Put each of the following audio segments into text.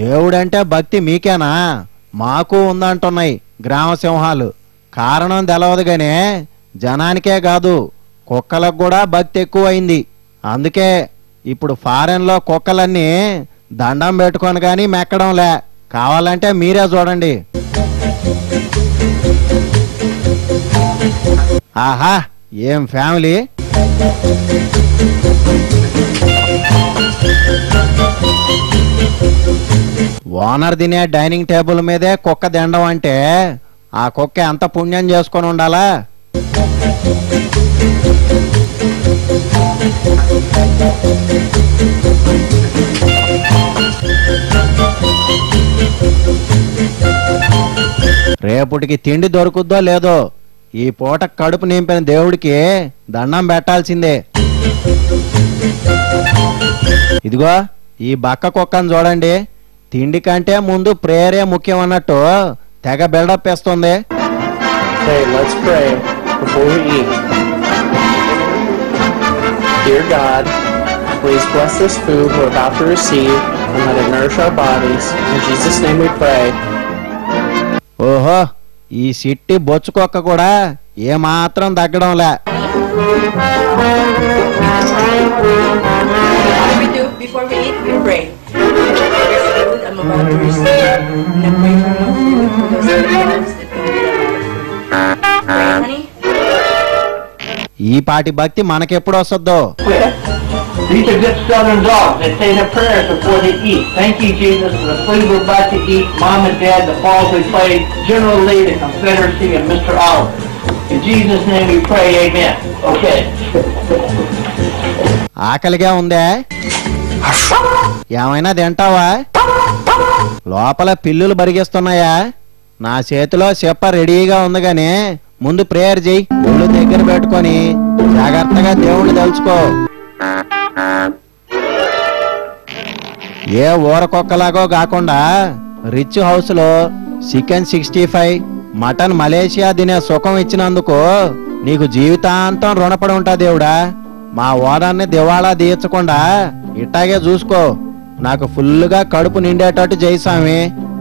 దేవుడంటే భక్తి మీకేనా? మాకు ఉందంటున్నాయి గ్రామ సింహాలు. కారణం తెలవదు గానే జనానికే కాదు కుక్కలకు కూడా భక్తి ఎక్కువైంది. అందుకే ఇప్పుడు ఫారెన్లో కుక్కలన్నీ దండం పెట్టుకొని కానీ మెక్కడంలే. కావాలంటే మీరే చూడండి. ఆహా, ఏం ఫ్యామిలీ! ఓనర్ తినే డైనింగ్ టేబుల్ మీదే కుక్క తినడం అంటే ఆ కుక్క ఎంత పుణ్యం చేసుకొని ఉండాలా? రేపుటికి తిండి దొరుకుద్దో లేదో ఈ పూట కడుపు నింపిన దేవుడికి దండం పెట్టాల్సిందే. ఇదిగో ఈ బక్క కుక్కను చూడండి. తిండి కంటే ముందు ప్రేయరే ముఖ్యం అన్నట్టు తెగ బిల్డప్ వేస్తుంది. Let's pray before we eat. Dear God, please bless this food we're about to receive and let it nourish our bodies. In Jesus' name we pray. ఓహో, ఈ సిట్టి బొచ్చుకొక్క కూడా ఏమాత్రం తగ్గడంలే. Before we eat, we pray. I'm about to receive and I pray for more food for those animals that don't eat alive. Pray, honey. ఈ పాటి భక్తి మనకెప్పుడు వస్తుందో. These are good southern dogs. They say their prayers before they eat. Thank you, Jesus, for the food we're about to eat, Mom and Dad, the balls we played, General Lee, the Confederacy, and Mr. Oliver. In Jesus' name we pray, amen. Okay. ఆకలిగా ఉందే? ఏమైనా తింటావా? లోపల పిల్లులు బరిగిస్తున్నాయా? నా చేతిలో చెప్ప రెడీగా ఉంది గాని ముందు ప్రేయర్ చెయ్యి. ఒళ్ళు దగ్గర పెట్టుకొని జాగ్రత్తగా దేవుణ్ణి తలుచుకో. ఏ ఊరకొక్కలాగో కాకుండా రిచ్ హౌస్ లో చికెన్ 65, మటన్ మలేషియా తినే సుఖం ఇచ్చినందుకు నీకు జీవితాంతం రుణపడి ఉంటా దేవుడా. మా ఓనర్ని దివాళా తీర్చకుండా ఇట్టాగే చూసుకో. నాకు ఫుల్లుగా కడుపు నిండేటట్టు జైస్వామి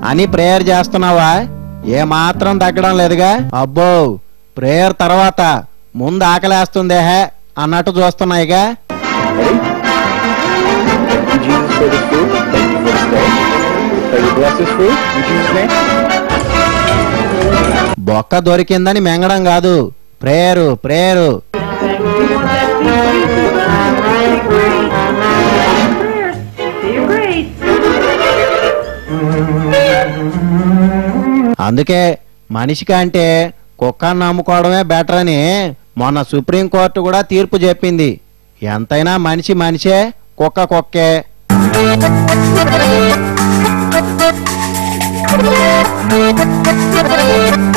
అని ప్రేయర్ చేస్తున్నావా? ఏమాత్రం తగ్గడం లేదుగా. అబ్బో, ప్రేయర్ తర్వాత ముందు ఆకలేస్తుందేహే అన్నట్టు చూస్తున్నాయిగా. బొక్క దొరికిందని మెంగడం కాదు, ప్రేయరు ప్రేయరు. అందుకే మనిషికి అంటే కుక్కను నమ్ముకోవడమే బెటర్ అని మొన్న సుప్రీంకోర్టు కూడా తీర్పు చెప్పింది. ఎంతైనా మనిషి మనిషే, కుక్క కుక్కే. Thank you.